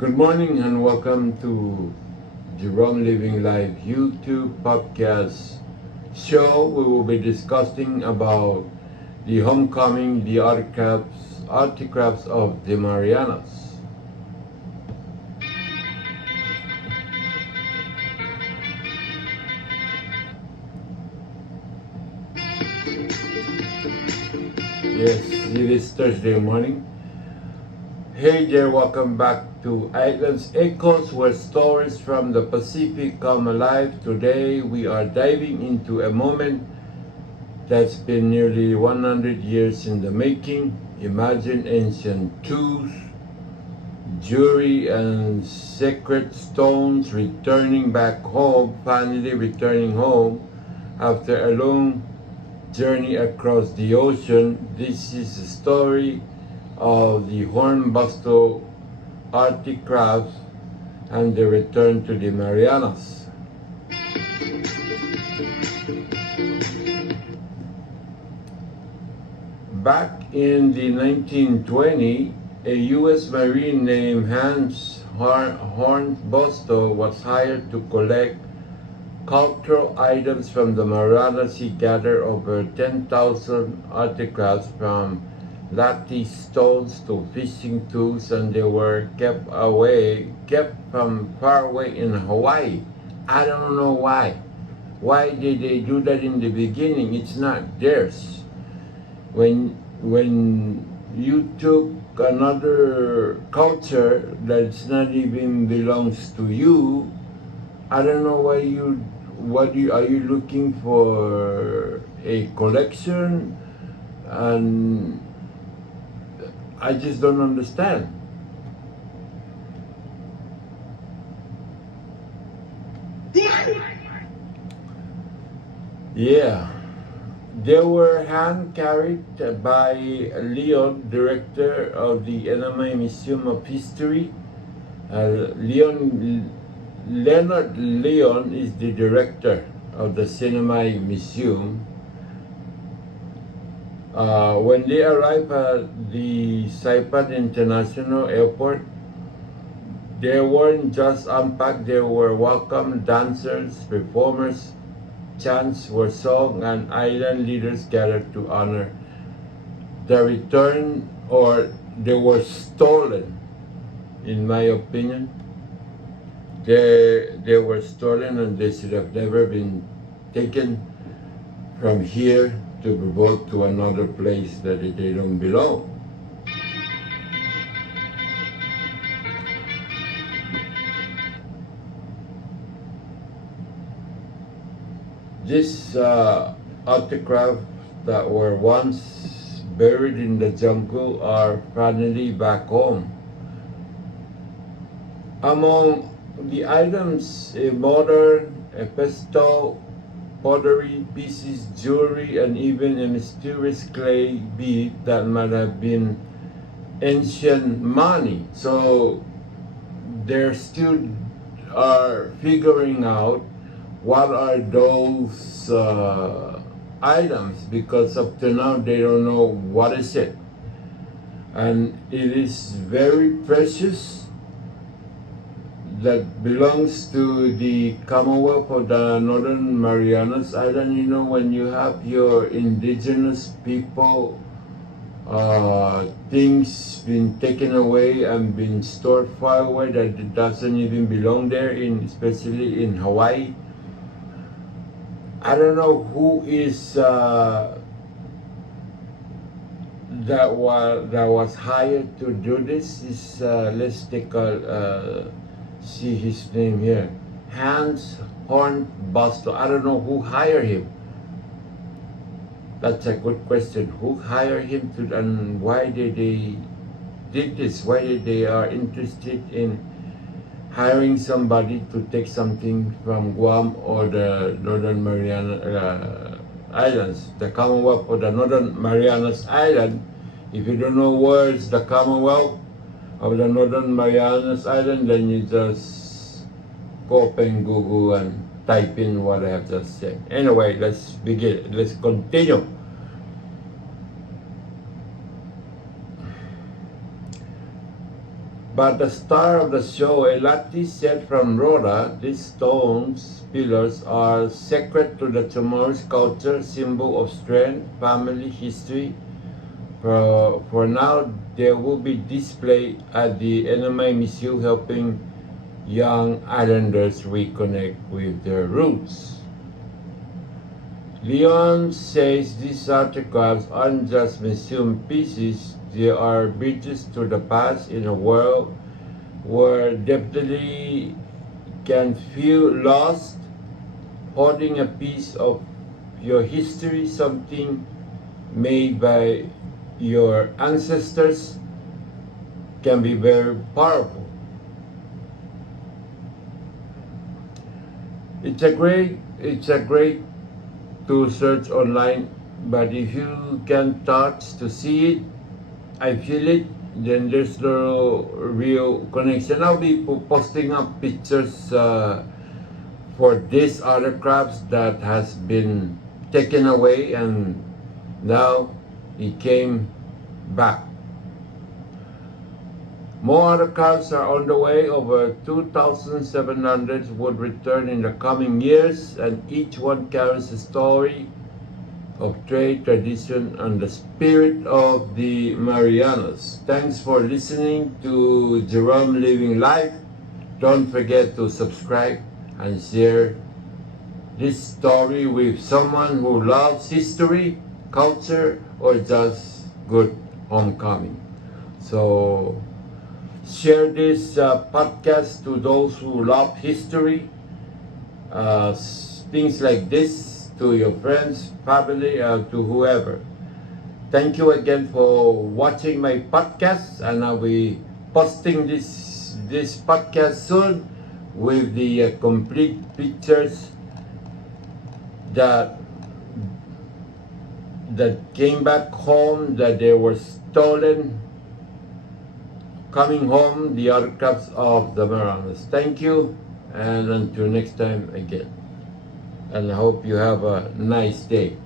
Good morning and welcome to Jerome Living Life YouTube podcast show. We will be discussing about the homecoming, the artifacts of the Marianas. Yes, it is Thursday morning. Hey there, welcome back to Islands Echoes, where stories from the Pacific come alive. Today we are diving into a moment that's been nearly 100 years in the making. Imagine ancient tools, jewelry, and sacred stones returning back home, finally returning home after a long journey across the ocean. This is a story of the Hornbuster artifacts and the return to the Marianas. Back in the 1920s, a U.S. Marine named Hans Hornbuster was hired to collect cultural items from the Marianas. He gathered over 10,000 artifacts from lattice stones to fishing tools, and they were kept from far away in Hawaii. I don't know why. Why did they do that in the beginning? It's not theirs. When you took another culture that's not even belongs to you, I don't know why are you looking for a collection? And I just don't understand. Yeah, they were hand carried by Leon, director of the NMI Museum of History. Leonard Leon is the director of the Cinema Museum. When they arrived at the Saipan International Airport, they weren't just unpacked, they were welcome dancers, performers, chants were sung, and island leaders gathered to honor the return, or they were stolen, in my opinion. They were stolen and they should have never been taken from here to be brought to another place that they don't belong. These artifacts that were once buried in the jungle are finally back home. Among the items, a mortar, a pestle, pottery pieces, jewelry, and even a mysterious clay bead that might have been ancient money. So they're still are figuring out what are those items, because up to now they don't know what is it. And it is very precious, that belongs to the Commonwealth of the Northern Marianas Island. You know, when you have your indigenous people, things been taken away and been stored far away that it doesn't even belong there, especially in Hawaii. I don't know who is that was hired to do this. Let's take a see his name here, Hans Hornbuster. I don't know who hired him. That's a good question. Who hired him to, and why did they did this? Why did they are interested in hiring somebody to take something from Guam or the Northern Mariana Islands, the Commonwealth of the Northern Marianas Island? If you don't know where is the Commonwealth of the Northern Marianas Island, then you just go open Google and type in what I have just said. Anyway, let's begin. Let's continue. But the star of the show, a latte set from Rhoda, these stones pillars are sacred to the Chamorro's culture, symbol of strength, family, history. For now, they will be displayed at the NMI Museum, helping young islanders reconnect with their roots. Leon says these artifacts aren't just museum pieces, they are bridges to the past in a world where definitely can feel lost. Holding a piece of your history, something made by your ancestors, can be very powerful. It's a great to search online, but if you can touch to see it, I feel it, then there's no real connection. I'll be posting up pictures for these other crabs that has been taken away and now it came back. More other crabs are on the way. Over 2,700 would return in the coming years, and each one carries a story of trade, tradition, and the spirit of the Marianas. Thanks for listening to Jerome Living Life. Don't forget to subscribe and share this story with someone who loves history, culture, or just good homecoming. So share this podcast to those who love history, things like this, to your friends, family, to whoever. Thank you again for watching my podcast, and I'll be posting this podcast soon with the complete pictures that came back home, that they were stolen, coming home, the artifacts of the Marianas. Thank you, and until next time again. And I hope you have a nice day.